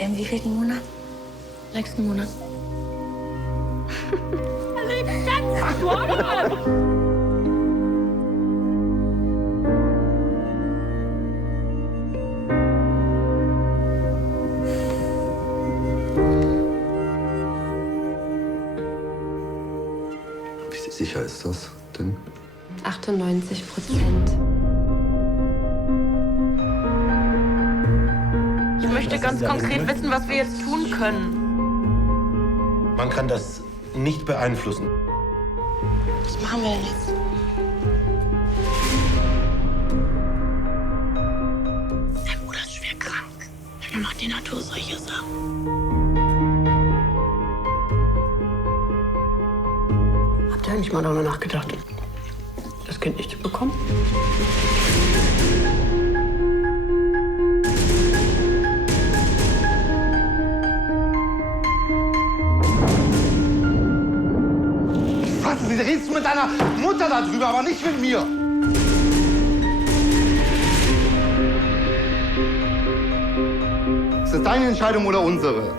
Im wievielten Monat? 6. Monat. Wie sicher ist das denn? 98%. Ich möchte ganz konkret wissen, was wir jetzt tun können. Man kann das nicht beeinflussen. Was machen wir denn jetzt? Dein Bruder ist schwer krank. Dann macht die Natur solche Sachen. Habt ihr eigentlich mal darüber nachgedacht, das Kind nicht zu bekommen? Was? Sie redest mit deiner Mutter darüber, aber nicht mit mir. Ist das deine Entscheidung oder unsere?